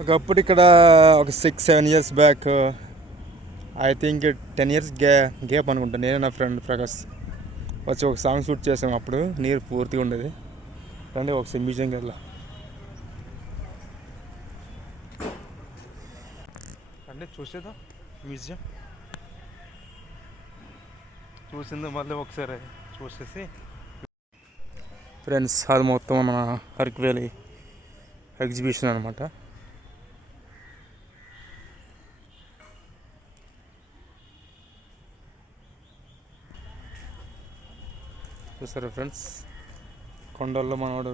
ఒకప్పుడు ఇక్కడ ఒక 6-7 years back, I think 10 years gap అనుకుంటా, నేను నా ఫ్రెండ్ ప్రకాష్ వచ్చి ఒక సాంగ్ షూట్ చేసాం. అప్పుడు నీరు పూర్తిగా ఉండేది. రండి ఒకసారి మ్యూజియం వెళ్ళా, అంటే చూసేదా మ్యూజియం చూసింది మళ్ళీ ఒకసారి చూసేసి. ఫ్రెండ్స్, అది మొత్తం మన అరకు వ్యాలీ ఎగ్జిబిషన్ అనమాట. చూసారా ఫ్రెండ్స్, కొండల్లో మనవాడు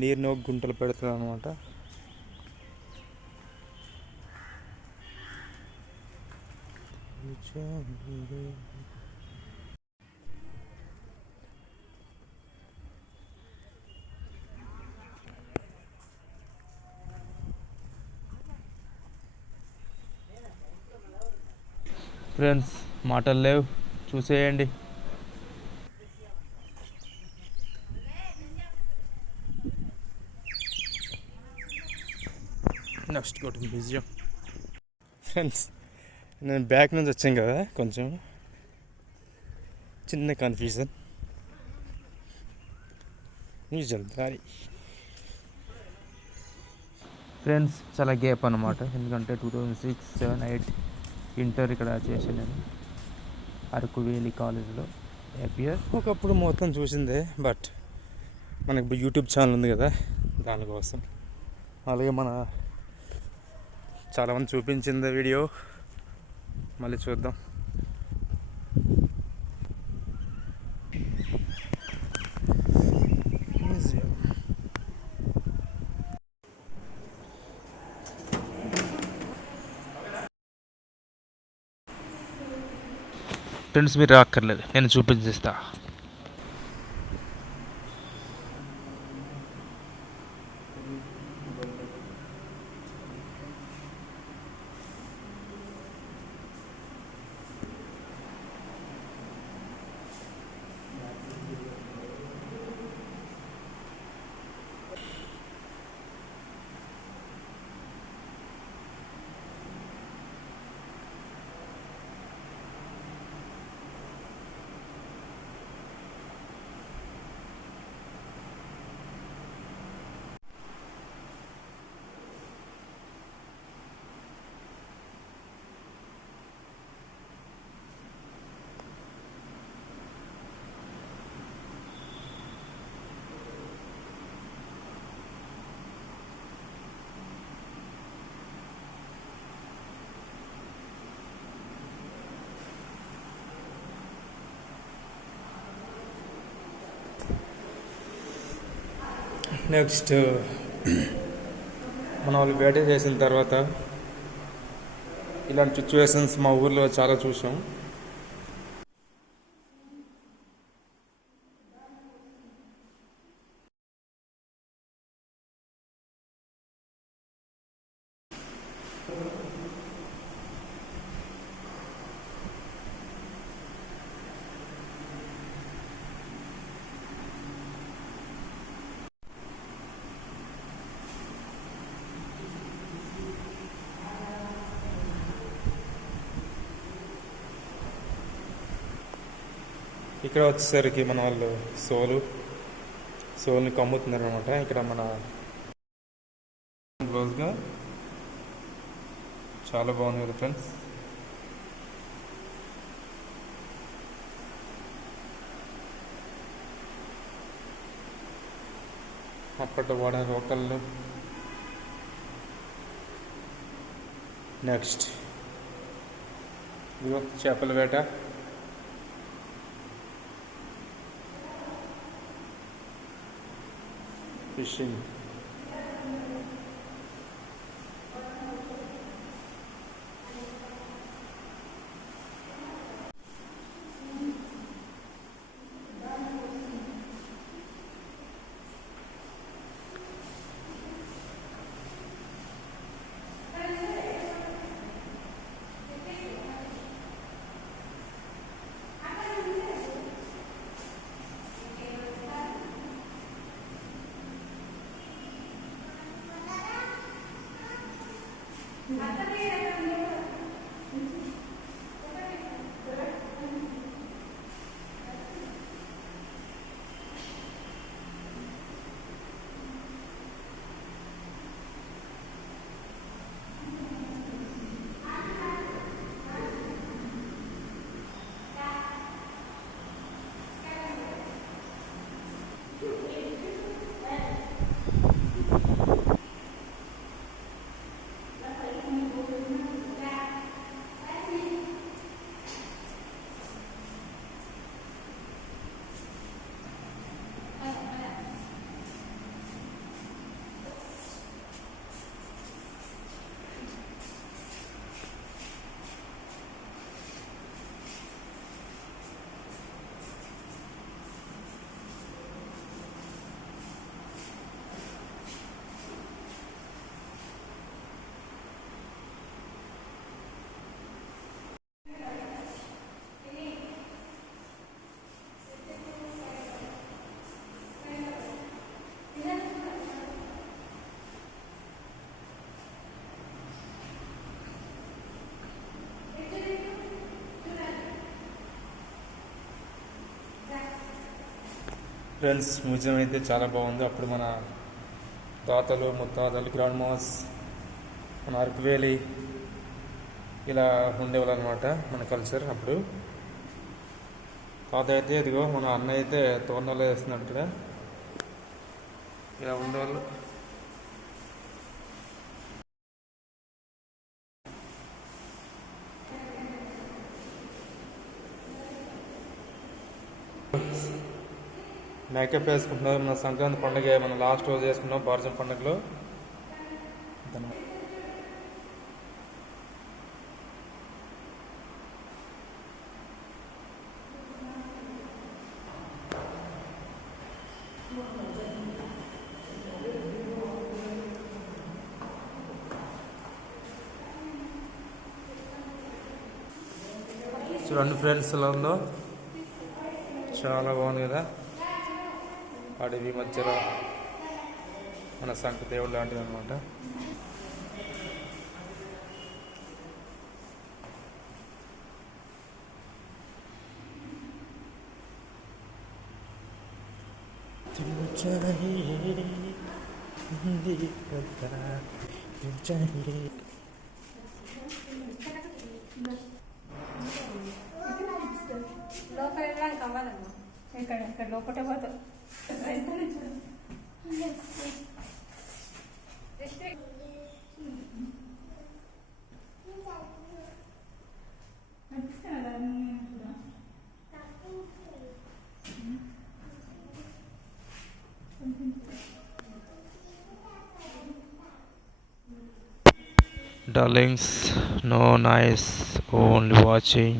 నీరుని ఒక గుంటలు పెడతాడు అనమాట. ఫ్రెండ్స్, మాటలు లేవు, చూసేయండి. Next go to museum. Friends, నేను బ్యాక్ నుంచి వచ్చాను కదా, కొంచెం చిన్న కన్ఫ్యూజన్. మ్యూజియం దారి ఫ్రెండ్స్ చాలా గ్యాప్ అనమాట, ఎందుకంటే 2006, 2007, 2008 ఇంటర్ ఇక్కడ చేశాను నేను అరకు వ్యాలీ కాలేజ్లో. ఏపీఆర్ ఒకప్పుడు మొత్తం చూసిందే, బట్ మనకి యూట్యూబ్ ఛానల్ ఉంది కదా, దానికోసం. అలాగే మన చాలామంది చూపించింది వీడియో మళ్ళీ చూద్దాం. ఫ్రెండ్స్, మీరు రాక్కర్లేదు, నేను చూపించేస్తా. నెక్స్ట్ మన వాళ్ళు వేట చేసిన తర్వాత ఇలాంటి సిచ్యువేషన్స్ మా ఊర్లో చాలా చూసాం. ఇక్కడ వచ్చేసరికి మన వాళ్ళు సోల్ని కమ్ముతున్నారు అనమాట. ఇక్కడ మన క్లోజ్గా చాలా బాగుంది కదా ఫ్రెండ్స్. అప్పట్లో వాడే రోకళ్ళు. నెక్స్ట్ ఇదిగో చేపల వేట. ఫిషింగ్. ఫ్రెండ్స్, మ్యూజియం అయితే చాలా బాగుంది. అప్పుడు మన తాతలు ముత్తాతలు గ్రాండ్ మాస్ మన అరకు వ్యాలీ ఇలా ఉండేవాళ్ళు అనమాట. మన కల్చర్ అప్పుడు. తాత అయితే ఇదిగో మన అన్న అయితే తోరణాలు వేస్తున్నాడు. ఇక్కడ ఇలా ఉండేవాళ్ళు. మేకప్ వేసుకుంటున్నారు. మన సంక్రాంతి పండుగ మన లాస్ట్ రోజు వేసుకున్నాం బార్జం పండుగలో. చూడండి ఫ్రెండ్స్, ఎలా ఉందో, చాలా బాగుంది కదా. అడవి మధ్యలో మన సంక దేవుడు లాంటిది అనమాట. ఇక్కడ లోపటే పోతాం. Darlings, no nice, only watching.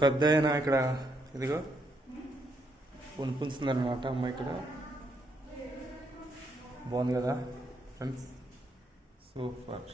పెద్ద అయినా ఇక్కడ ఇదిగో పుంచుతుంది అనమాట అమ్మ. ఇక్కడ బాగుంది కదా ఫ్రెండ్స్, సూపర్.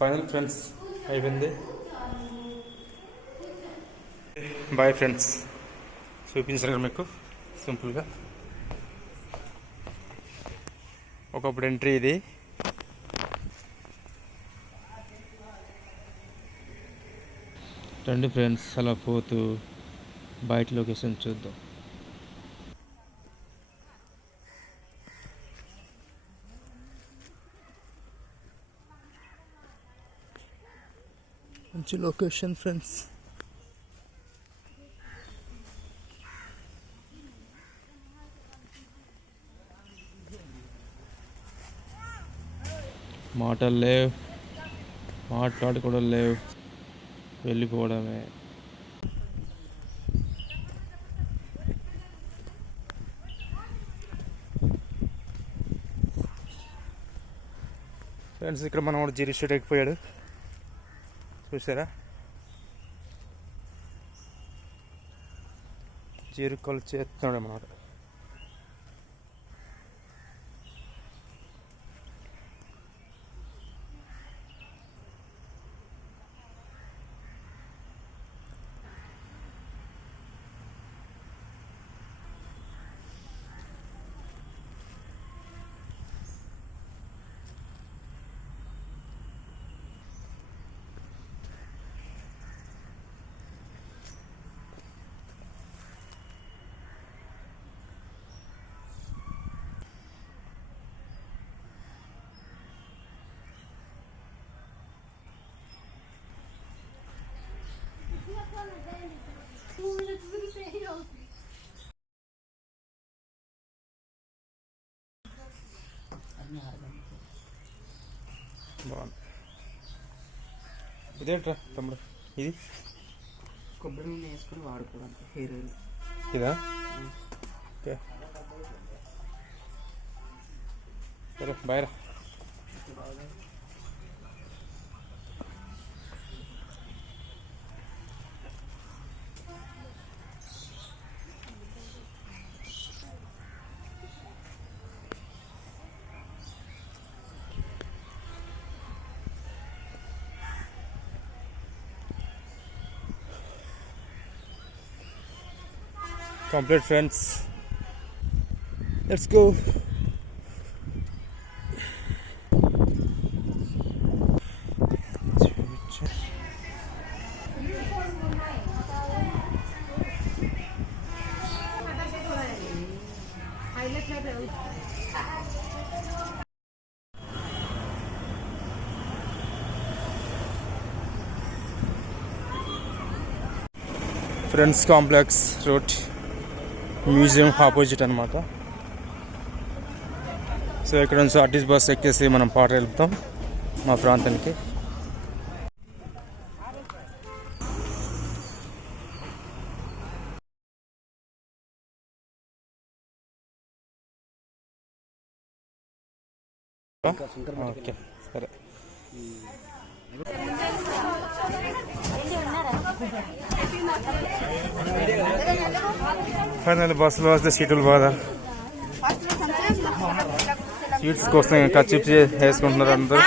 ఫైనల్ ఫ్రెండ్స్ అయిపోయింది. Boy friends. చూపించారు కదా మీకు సింపుల్గా. ఒకప్పుడు ఎంట్రీ ఇది. రండి ఫ్రెండ్స్, అలా పోతూ బయట లొకేషన్ చూద్దాం. మంచి లొకేషన్ ఫ్రెండ్స్. మాటలు లేవు, మాట్లాడుకోవడం లేవు, వెళ్ళిపోవడమే. ఫ్రెండ్స్ ఇక్కడ మనం కూడా జీరో స్టేట్ ఎక్కిపోయాడు చూసారా. జీరో కాల్ చేస్తున్నాడు అన్నమాట. బాగుంది. ఇదేంట్రా తమ్ముడు, ఇది కొబ్బరి నూనె వేసుకొని వాడుకోవడానికి హెయిర్ ఆయిల్. ఇదా? ఓకే సరే బాయ్ రా. Complete friends, let's go. Friends Complex Road museum opposite అనమాట. సో ఇక్కడ నుంచి ఆర్టీసీ బస్ ఎక్కేసి మనం పాట వెళ్తాం మా ప్రాంతానికి. ఓకే సరే. ఫైనల్ బస్సులో వస్తే సీటులు బాగా, సీట్స్ కోసం ఇంకా చిప్స్ వేసుకుంటున్నారు అందరూ.